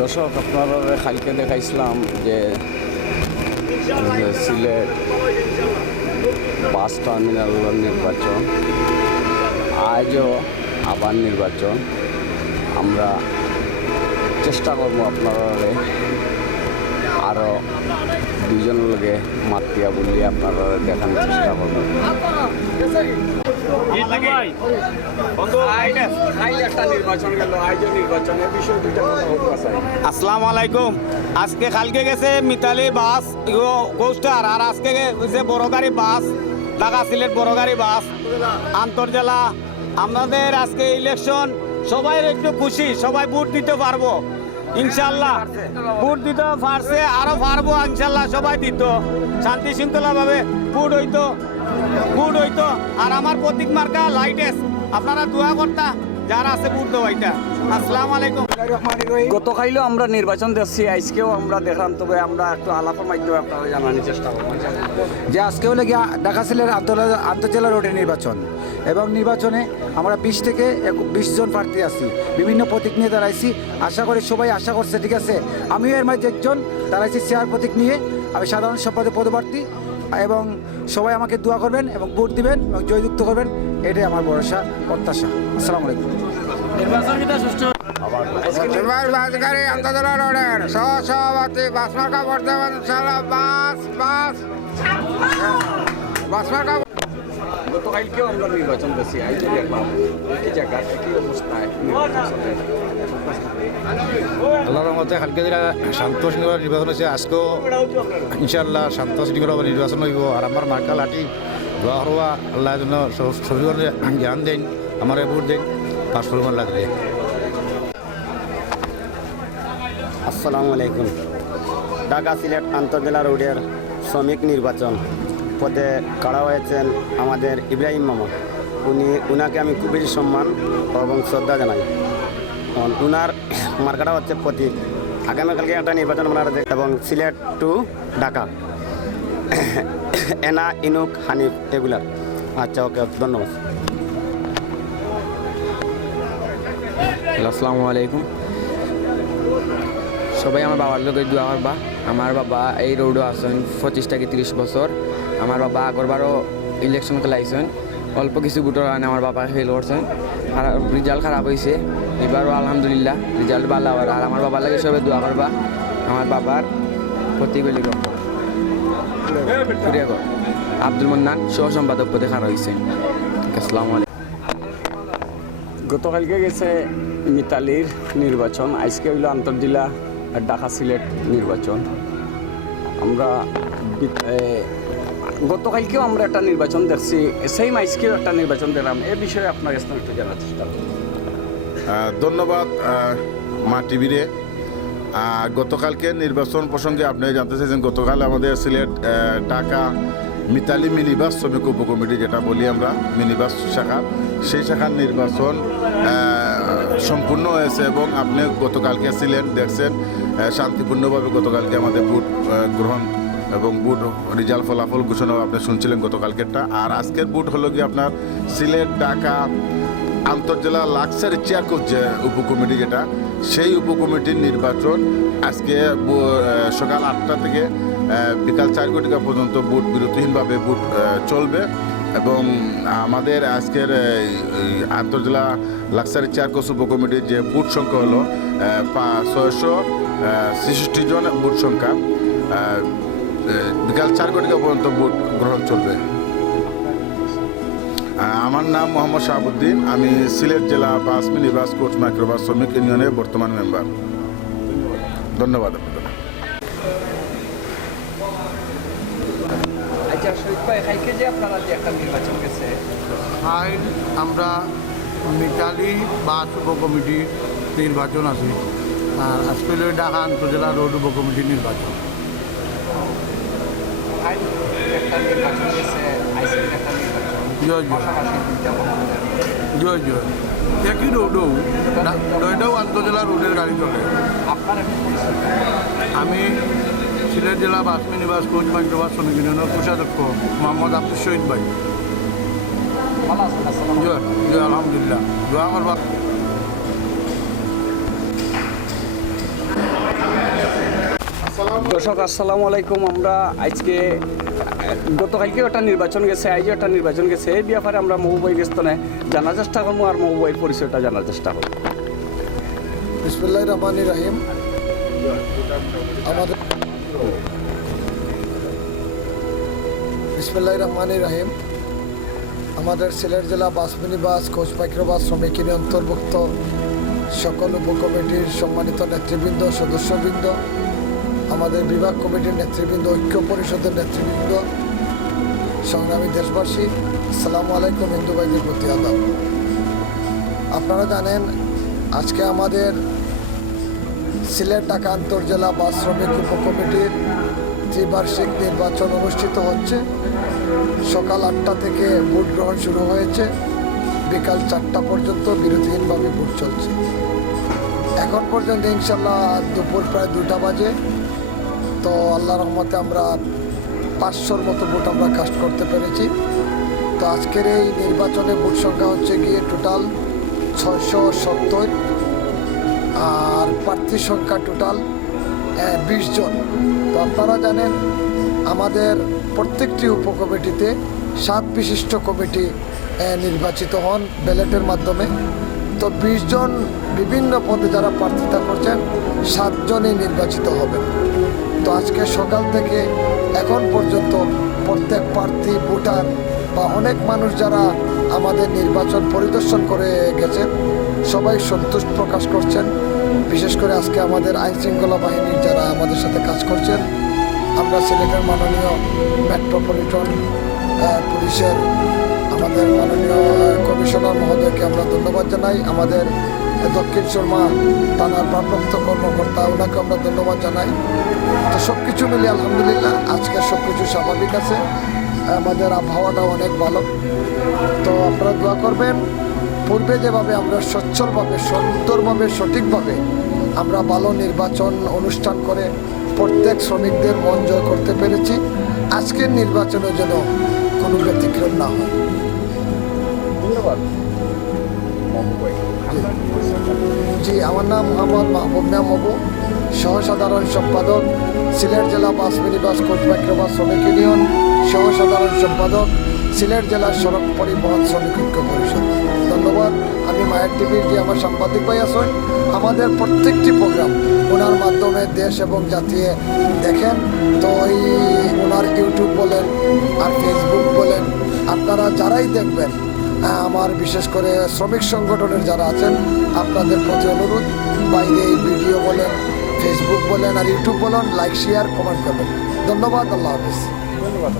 দর্শক আপনারা কালকে দেখাইছিলাম যে সিলেট বাস টার্মিনাল নির্বাচন, আজও আবার নির্বাচন। আমরা চেষ্টা করব আপনারা আরও দুজন লোকে মাতিয়া বললি আপনারা দেখানোর চেষ্টা করব। আসসালামু আলাইকুম। আজকে কালকে গেছে মিতালি বাস কোস্টার আর আজকে গেছে বড় গাড়ি বাস, ঢাকা সিলেট বড় গাড়ি বাস, আন্তর্জেলা। আমাদের আজকে ইলেকশন সবাই একটু খুশি, সবাই ভোট দিতে পারব, ইনশাল্লাহ। ভোট দিতে পারছে, আরও পারব, ইনশাল্লাহ সবাই দিত। শান্তি শৃঙ্খলা ভাবে ভোট হইতো। ভোট হইতো। আর আমার প্রতীক মার্কা লাইটেস। আপনারা দোয়া কর্তা, যারা আছে ভোট দেওয়া এটা আসসালামু আলাইকুম। গতকালও আমরা নির্বাচন দেখছি আজকেও আমরা দেখলাম, তবে আমরা একটু আলাপের মাধ্যমে আপনারা জানানোর চেষ্টা করব। যে আজকে হলে গিয়ে ঢাকা সিলেট আন্তর্জেলা আন্তর্জেলা রোডের নির্বাচন। এবং নির্বাচনে আমরা বিশ থেকে বিশ জন প্রার্থী আছি। বিভিন্ন প্রতীক নিয়ে দাঁড়াইছি। আশা করি সবাই আশা করছে, ঠিক আছে? আমিও এর মাঝে একজন দাঁড়াইছি চেয়ার প্রতীক নিয়ে। আমি সাধারণ সম্পাদক পদপ্রার্থী। এবং সবাই আমাকে দোয়া করবেন এবং ভোট দিবেন এবং জয়যুক্ত করবেন। এটাই আমার ভরসা প্রত্যাশা। আসসালামু আলাইকুম। বাসমার্কা বর্ধমান বাস বাস। বাসমার্কা গতকালকেও আমরা নির্বাচন একই একই অবস্থায় রহমতে কালকে যেটা শান্ত শৃঙ্খলা নির্বাচন হয়েছে আজকেও ইনশাআল্লাহ শান্ত শৃঙ্খলা নির্বাচন হইব আর আমার মার্কা লাঠি দোয়া হওয়া আল্লাহ সবিগণে জ্ঞান দেন আমার ভোট দেন পাঁচ পরিমাণ লাগবে আসসালামু আলাইকুম। ঢাকা সিলেট আন্তর্জেলা রোডের শ্রমিক নির্বাচন পদে কাড়া হয়েছেন আমাদের ইব্রাহিম মামা। উনি উনাকে আমি খুব বেশি সম্মান এবং শ্রদ্ধা জানাই। উন- উনার মার্কাটা হচ্ছে প্রতীক আগামীকালকে একটা নির্বাচন আমরা এবং সিলেট টু ঢাকা। এনা, ইনুক, হানিফ এগুলার। আচ্ছা ওকে ধন্যবাদ। আসসালামু আলাইকুম। সবাই আমার বাবার লোকের দোয়া করবা। আমার বাবা এই রোডও আসেন পঁচিশ থেকে তিরিশ বছর। আমার বাবা আগরবারও ইলেকশন খেলাইছেন। অল্প কিছু ভোটের কারণে আমার বাবা ফেল করছেন। আর রেজাল্ট খারাপ হয়েছে এবারও আলহামদুলিল্লাহ রেজাল্ট ভালো হবে আর আমার বাবার লাগে সবাই দোয়া করবা। আমার বাবার প্রতিগুলি কর আব্দুল মন্নান সহ সম্পাদক পদে খারাপ হয়েছে আসসালামু আলাইকুম। গতকালকে গেছে মিতালির নির্বাচন, আজকে হইল আন্তর্জেলা ঢাকা সিলেট নির্বাচন। আমরা গতকালকেও আমরা একটা নির্বাচন দেখছি সেম আজকেও একটা নির্বাচন দেখলাম। এ বিষয়ে আপনার কাছে একটু জানার চেষ্টা করব। ধন্যবাদ মা টিভিরে। গতকালকে নির্বাচন প্রসঙ্গে আপনি জানতে চাইছেন, গতকাল আমাদের সিলেট ঢাকা মিতালি মিনিবাস শ্রমিক উপকমিটি যেটা বলি আমরা, মিনিবাস শাখা, সেই শাখার নির্বাচন সম্পূর্ণ হয়েছে এবং আপনি গতকালকে ছিলেন দেখছেন শান্তিপূর্ণভাবে গতকালকে আমাদের ভোট গ্রহণ এবং বুট রেজাল্ট ফলাফল ঘোষণা আপনি শুনছিলেন গতকালকেরটা। আর আজকের বুট হলো কি আপনার সিলেট, ঢাকা আন্তর্জেলা লাক্সারি চেয়ারকোচ যে উপকমিটি যেটা সেই উপকমিটির নির্বাচন আজকে সকাল আটটা থেকে বিকাল চার ঘটিকা পর্যন্ত বুট বিরতিহীনভাবে আহ, চলবে। এবং আমাদের আজকের আন্তর্জেলা লাক্সারি চেয়ারকোচ উপকমিটির যে বুট সংখ্যা হলো ছয়শো ছেষট্টি জন বুট সংখ্যা বিকাল চার ঘটিকা পর্যন্ত ভোট গ্রহণ চলবে। আমার নাম মোহাম্মদ শাহাবুদ্দিন। আমি সিলেট জেলা বাস মিনিবাস কোচ মাইক্রোবাস শ্রমিক ইউনিয়নের বর্তমান মেম্বার। ধন্যবাদ আপনাদের। আচ্ছা আমরা মিতালি বাস উপকমিটির নির্বাচন আছে। আর আজকে ঢাকা আন্তর্জেলা রোড আজ একটা নির্বাচন গেছে আজকে একটা নির্বাচন জয় জয় পাশাপাশি দুইটা ভোট। একই রোডের গাড়ি চলে আমি সিলেট জেলা বাস মিনিবাস কোচ মাইক্রোবাস শ্রমিক ইউনিয়নের কোষাধ্যক্ষ মোহাম্মদ আব্দুল শহীদ ভাই জয় জয় আলহামদুলিল্লাহ জয় আমার দর্শক আসসালামু আলাইকুম। আমরা আজকে আহ, গতকালকেও একটা নির্বাচন গেছে আজও একটা নির্বাচন গেছে। এই ব্যাপারে আমরা মহুবাই গেস্তনে জানার চেষ্টা করব আর মহুবাইয়ের পরিচয়টা জানার চেষ্টা করব। বিসমুল্লাহ রহমান রাহিম। আমাদের বিসমুল্লাহ রহমান রাহিম। আমাদের সিলেট জেলা বাস মিনি বাস কোচ বাস শ্রমিকের অন্তর্ভুক্ত সকল উপকমিটির সম্মানিত নেতৃবৃন্দ সদস্যবৃন্দ। আমাদের বিভাগ কমিটির নেতৃবৃন্দ, ঐক্য পরিষদের নেতৃবৃন্দ, সংগ্রামী দেশবাসী, আসসালামু আলাইকুম হিন্দু ভাইদের প্রতি আদাব। আপনারা জানেন, আজকে আমাদের সিলেট ঢাকা আন্তর্জেলা বাস শ্রমিক উপকমিটির ত্রিবার্ষিক নির্বাচন অনুষ্ঠিত হচ্ছে। সকাল আটটা থেকে ভোট গ্রহণ শুরু হয়েছে। বিকাল চারটা পর্যন্ত বিরতিহীনভাবে ভোট চলছে। এখন পর্যন্ত ইনশাল্লাহ দুপুর প্রায় দুটা বাজে। তো আল্লাহ রহমতে আমরা পাঁচশোর মতো ভোট আমরা কাস্ট করতে পেরেছি। তো আজকের এই নির্বাচনে ভোট সংখ্যা হচ্ছে গিয়ে টোটাল ছয়শো সত্তর আর প্রার্থী সংখ্যা টোটাল বিশ জন। তো আপনারা জানেন, আমাদের প্রত্যেকটি উপকমিটিতে সাত বিশিষ্ট কমিটি নির্বাচিত হন ব্যালেটের মাধ্যমে। তো বিশ জন বিভিন্ন পদে যারা প্রার্থিতা করছেন সাতজনই নির্বাচিত হবেন। তো আজকে সকাল থেকে এখন পর্যন্ত প্রত্যেক প্রার্থী, ভোটার বা অনেক মানুষ যারা আমাদের নির্বাচন পরিদর্শন করে গেছেন, সবাই সন্তুষ্ট প্রকাশ করছেন। বিশেষ করে আজকে আমাদের আইন শৃঙ্খলা বাহিনীর যারা আমাদের সাথে কাজ করছেন, আমরা সিলেটের মাননীয় মেট্রোপলিটন পুলিশের আমাদের মাননীয় কমিশনার মহোদয়কে আমরা ধন্যবাদ জানাই। আমাদের দক্ষিণ শর্মা থানার ভারপ্রাপ্ত কর্মকর্তা, ওনাকে আমরা ধন্যবাদ জানাই। তো সব কিছু মিলে আলহামদুলিল্লাহ, আজকে সব কিছু স্বাভাবিক আছে। আমাদের আবহাওয়াটা অনেক ভালো। তো আপনারা দোয়া করবেন, পূর্বে যেভাবে আমরা সচ্ছলভাবে, সুন্দরভাবে, সঠিকভাবে আমরা ভালো নির্বাচন অনুষ্ঠান করে প্রত্যেক শ্রমিকদের মন জয় করতে পেরেছি, আজকের নির্বাচনের যেন কোনো ব্যতিক্রম না হয়। ধন্যবাদ। জি, আমার নাম মোহাম্মদ মাহবুব নাম মবু সহসাধারণ সম্পাদক, সিলেট জেলা বাস মিনিবাস কোচ বাস শ্রমিক ইউনিয়ন। সহসাধারণ সম্পাদক, সিলেট জেলার সড়ক পরিবহন শ্রমিক ঐক্য পরিষদ। ধন্যবাদ। আমি মায়ের টিভির যে আমার সাংবাদিক ভাই আছেন, আমাদের প্রত্যেকটি প্রোগ্রাম ওনার মাধ্যমে দেশ এবং জাতীয় দেখেন। তো এই ওনার ইউটিউব বলেন আর ফেসবুক বলেন, আপনারা যারাই দেখবেন আমার বিশেষ করে শ্রমিক সংগঠনের যারা আছেন, আপনাদের প্রতি অনুরোধ, বাইরে এই ভিডিও বলেন ফেসবুক বলেন আর ইউটিউব বলেন লাইক শেয়ার কমেন্ট করবেন। ধন্যবাদ, আল্লাহ হাফিজ। ধন্যবাদ।